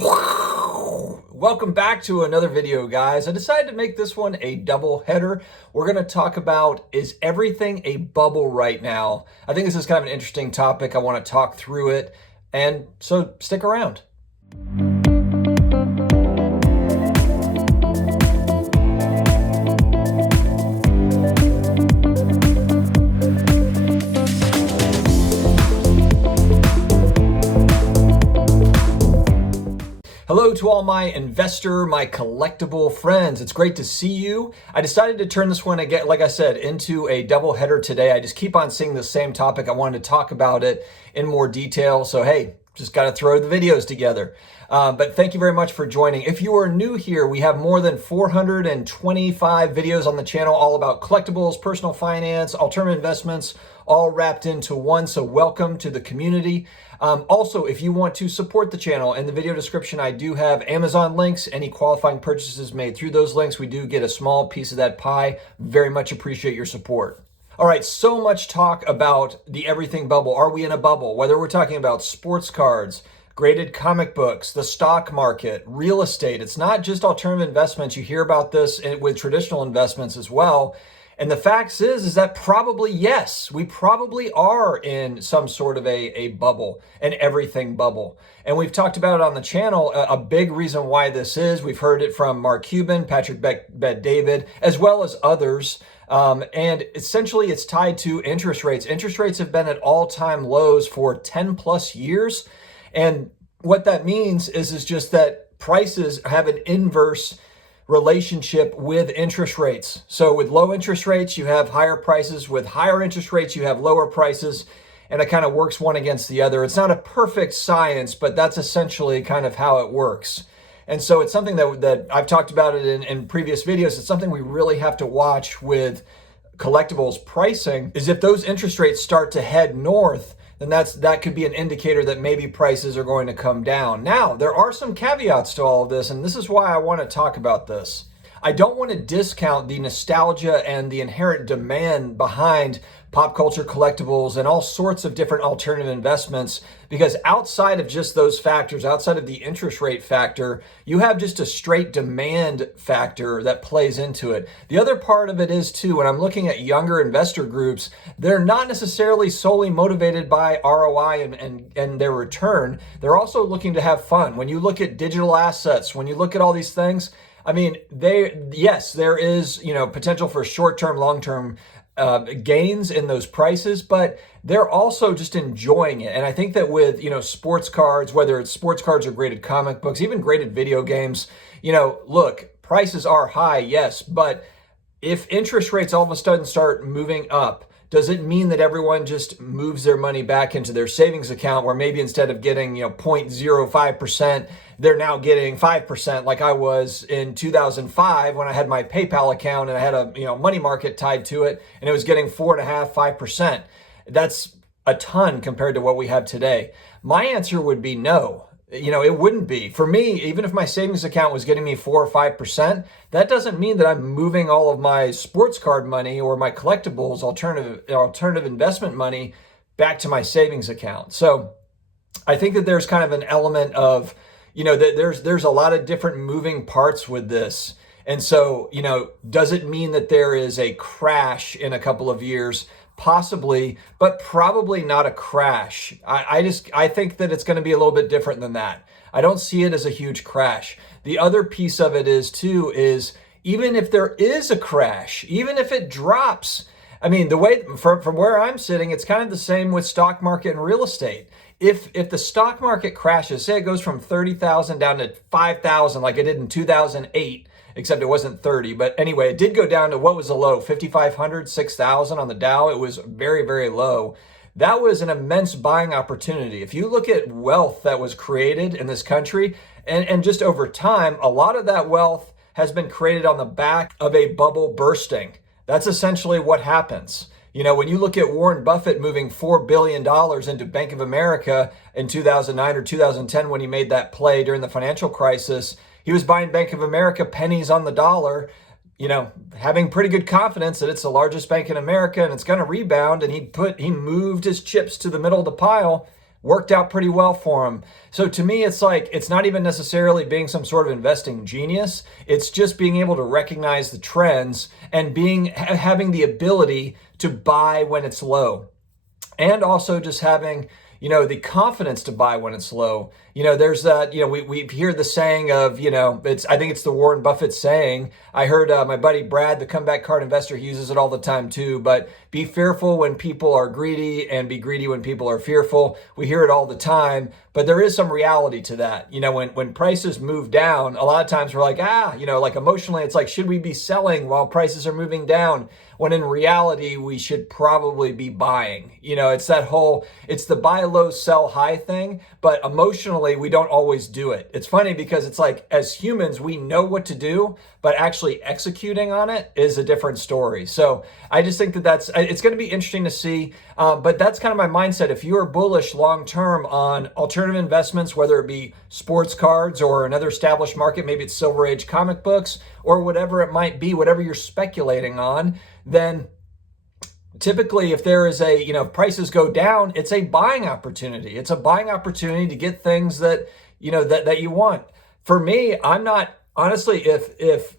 Welcome back to another video, guys. I decided to make this one a double header. We're going to talk about, is everything a bubble right now? I think this is kind of an interesting topic. I want to talk through it, and so stick around. Hello to all my investor, my collectible friends. It's great to see you. I decided to turn this one again, like I said, into a double header today. I just keep on seeing the same topic. I wanted to talk about it in more detail. So, hey, just got to throw the videos together. But thank you very much for joining. If you are new here, we have more than 425 videos on the channel all about collectibles, personal finance, alternative investments, all wrapped into one. So welcome to the community. Also, if you want to support the channel, in the video description, I do have Amazon links. Any qualifying purchases made through those links, we do get a small piece of that pie. Very much appreciate your support. All right, so much talk about the everything bubble. Are we in a bubble? Whether we're talking about sports cards, graded comic books, the stock market, real estate. It's not just alternative investments. You hear about this with traditional investments as well. And the fact is that probably, yes, we probably are in some sort of a bubble, an everything bubble. And we've talked about it on the channel. A big reason why this is, we've heard it from Mark Cuban, Patrick Bet-David, as well as others. And essentially it's tied to interest rates. Interest rates have been at all-time lows for 10 plus years. And what that means is just that prices have an inverse relationship with interest rates. So with low interest rates, you have higher prices. With higher interest rates, you have lower prices. And it kind of works one against the other. It's not a perfect science, but that's essentially kind of how it works. And so it's something that I've talked about it in previous videos. It's something we really have to watch with collectibles pricing, is if those interest rates start to head north, then that could be an indicator that maybe prices are going to come down. Now, there are some caveats to all of this, and this is why I want to talk about this. I don't want to discount the nostalgia and the inherent demand behind pop culture collectibles and all sorts of different alternative investments, because outside of just those factors, outside of the interest rate factor, you have just a straight demand factor that plays into it. The other part of it is too, when I'm looking at younger investor groups, they're not necessarily solely motivated by ROI and their return. They're also looking to have fun. When you look at digital assets, when you look at all these things, I mean, yes, there is, potential for short-term, long-term gains in those prices, but they're also just enjoying it. And I think that with, sports cards, whether it's sports cards or graded comic books, even graded video games, look, prices are high, yes, but if interest rates all of a sudden start moving up, does it mean that everyone just moves their money back into their savings account, where maybe instead of getting 0.05%, they're now getting 5%, like I was in 2005 when I had my PayPal account and I had a money market tied to it, and it was getting 4.5%, 5%. That's a ton compared to what we have today. My answer would be no. It wouldn't be. For me, even if my savings account was getting me 4 or 5%, that doesn't mean that I'm moving all of my sports card money or my collectibles, alternative investment money back to my savings account. So I think that there's kind of an element of, that there's a lot of different moving parts with this. And so, does it mean that there is a crash in a couple of years? Possibly, but probably not a crash. I think that it's going to be a little bit different than that. I don't see it as a huge crash. The other piece of it is even if there is a crash, even if it drops, I mean, the way from where I'm sitting, it's kind of the same with stock market and real estate. If the stock market crashes, say it goes from 30,000 down to 5,000 like it did in 2008, except it wasn't 30. But anyway, it did go down to, what was the low? 5,500, 6,000 on the Dow. It was very, very low. That was an immense buying opportunity. If you look at wealth that was created in this country, and just over time, a lot of that wealth has been created on the back of a bubble bursting. That's essentially what happens. When you look at Warren Buffett moving $4 billion into Bank of America in 2009 or 2010 when he made that play during the financial crisis, he was buying Bank of America pennies on the dollar, having pretty good confidence that it's the largest bank in America and it's going to rebound. And he moved his chips to the middle of the pile. worked out pretty well for them. So to me, it's like, it's not even necessarily being some sort of investing genius. It's just being able to recognize the trends and having the ability to buy when it's low. And also just having, the confidence to buy when it's low. There's that, we hear the saying of, I think it's the Warren Buffett saying. I heard my buddy Brad, the comeback card investor, he uses it all the time too, but be fearful when people are greedy and be greedy when people are fearful. We hear it all the time, but there is some reality to that. When prices move down, a lot of times we're like, like emotionally, it's like, should we be selling while prices are moving down? When in reality, we should probably be buying. It's the buy low, sell high thing, but emotionally, we don't always do it. It's funny because it's like, as humans, we know what to do, but actually executing on it is a different story. So I just think that it's going to be interesting to see, but that's kind of my mindset. If you are bullish long-term on alternative investments, whether it be sports cards or another established market, maybe it's Silver Age comic books or whatever it might be, whatever you're speculating on, then typically if there is if prices go down, it's a buying opportunity. It's a buying opportunity to get things that, that you want. For me, I'm not, honestly, if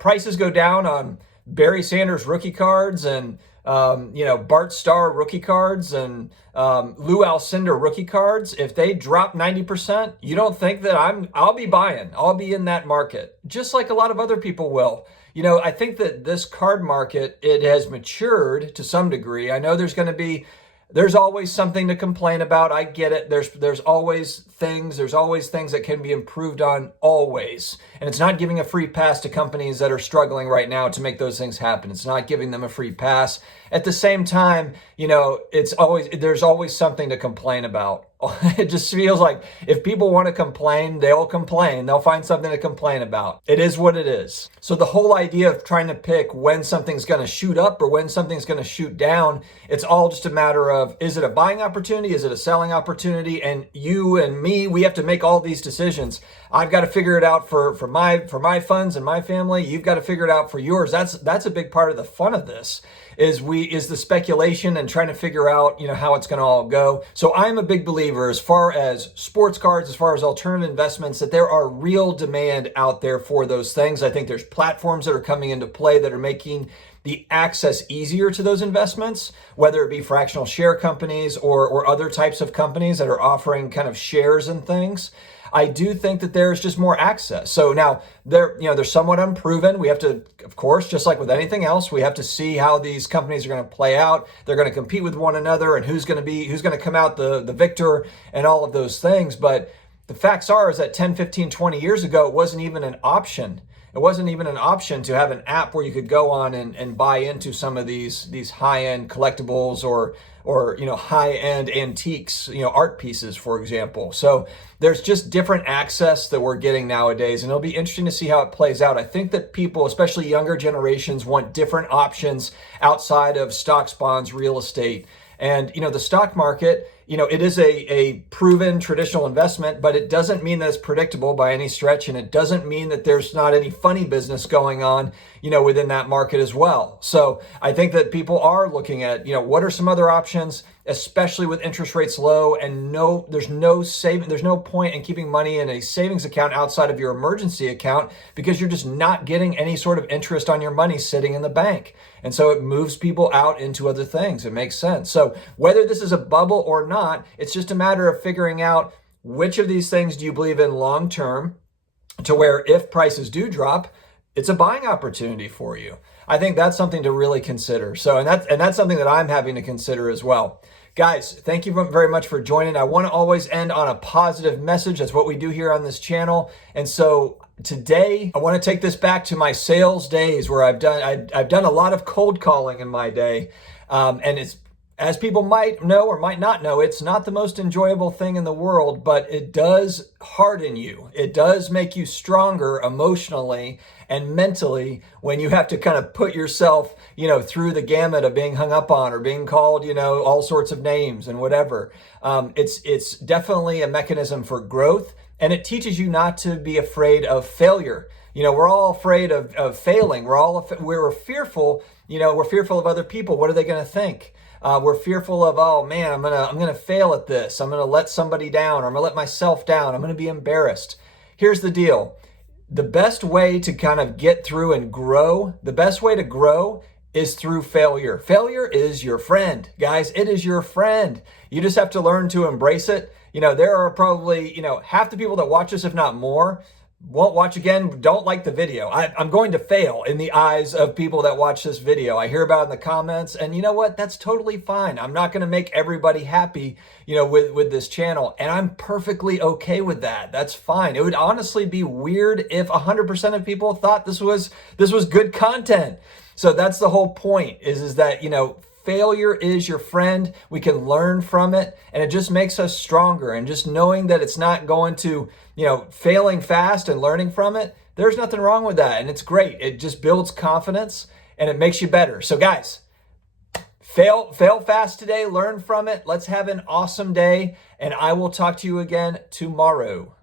prices go down on Barry Sanders rookie cards and, Bart Starr rookie cards and Lou Alcindor rookie cards, if they drop 90%, you don't think that I'll be buying. I'll be in that market, just like a lot of other people will. I think that this card market, it has matured to some degree. I know there's always something to complain about. I get it. There's always things that can be improved on, always. And it's not giving a free pass to companies that are struggling right now to make those things happen. It's not giving them a free pass. At the same there's always something to complain about. It just feels like if people want to complain, they'll complain. They'll find something to complain about. It is what it is. So the whole idea of trying to pick when something's going to shoot up or when something's going to shoot down, it's all just a matter of, is it a buying opportunity? Is it a selling opportunity? And you and me, we have to make all these decisions. I've got to figure it out for my funds and my family. You've got to figure it out for yours. That's a big part of the fun of this. Is the speculation and trying to figure out, how it's going to all go. So I'm a big believer, as far as sports cards, as far as alternative investments, that there are real demand out there for those things. I think there's platforms that are coming into play that are making the access easier to those investments, whether it be fractional share companies or other types of companies that are offering kind of shares and things. I do think that there's just more access. So now they're somewhat unproven. We have to, of course, just like with anything else, we have to see how these companies are going to play out. They're going to compete with one another and who's going to come out the victor and all of those things. But the facts is that 10, 15, 20 years ago, it wasn't even an option. It wasn't even an option to have an app where you could go on and buy into some of these high-end collectibles or high-end antiques, art pieces, for example. So there's just different access that we're getting nowadays, and it'll be interesting to see how it plays out. I think that people, especially younger generations, want different options outside of stocks, bonds, real estate. And, the stock market, it is a proven traditional investment, but it doesn't mean that it's predictable by any stretch. And it doesn't mean that there's not any funny business going on, within that market as well. So I think that people are looking at, what are some other options, especially with interest rates low and there's no point in keeping money in a savings account outside of your emergency account because you're just not getting any sort of interest on your money sitting in the bank. And so it moves people out into other things. It makes sense. So whether this is a bubble or not, it's just a matter of figuring out which of these things do you believe in long term, to where if prices do drop, it's a buying opportunity for you. I think that's something to really consider. So, and that's something that I'm having to consider as well. Guys, thank you very much for joining. I want to always end on a positive message. That's what we do here on this channel. And so today, I want to take this back to my sales days where I've done a lot of cold calling in my day. And it's, as people might know or might not know, it's not the most enjoyable thing in the world, but it does harden you. It does make you stronger emotionally and mentally when you have to kind of put yourself, through the gamut of being hung up on or being called, all sorts of names and whatever. It's definitely a mechanism for growth, and it teaches you not to be afraid of failure. We're all afraid of failing. We're fearful. We're fearful of other people. What are they going to think? We're fearful of, oh man, I'm gonna fail at this. I'm gonna let somebody down, or I'm gonna let myself down. I'm gonna be embarrassed. Here's the deal. The best way to kind of get through and grow, the best way to grow is through failure. Failure is your friend, guys. It is your friend. You just have to learn to embrace it. There are probably, half the people that watch this, if not more, won't watch again, don't like the video. I'm going to fail in the eyes of people that watch this video. I hear about it in the comments, and you know what? That's totally fine. I'm not going to make everybody happy, with this channel, and I'm perfectly okay with that. That's fine. It would honestly be weird if 100% of people thought this was good content. So that's the whole point, is that, failure is your friend. We can learn from it, and it just makes us stronger. And just knowing that it's not going to, failing fast and learning from it, there's nothing wrong with that. And it's great. It just builds confidence and it makes you better. So guys, fail fast today, learn from it. Let's have an awesome day, and I will talk to you again tomorrow.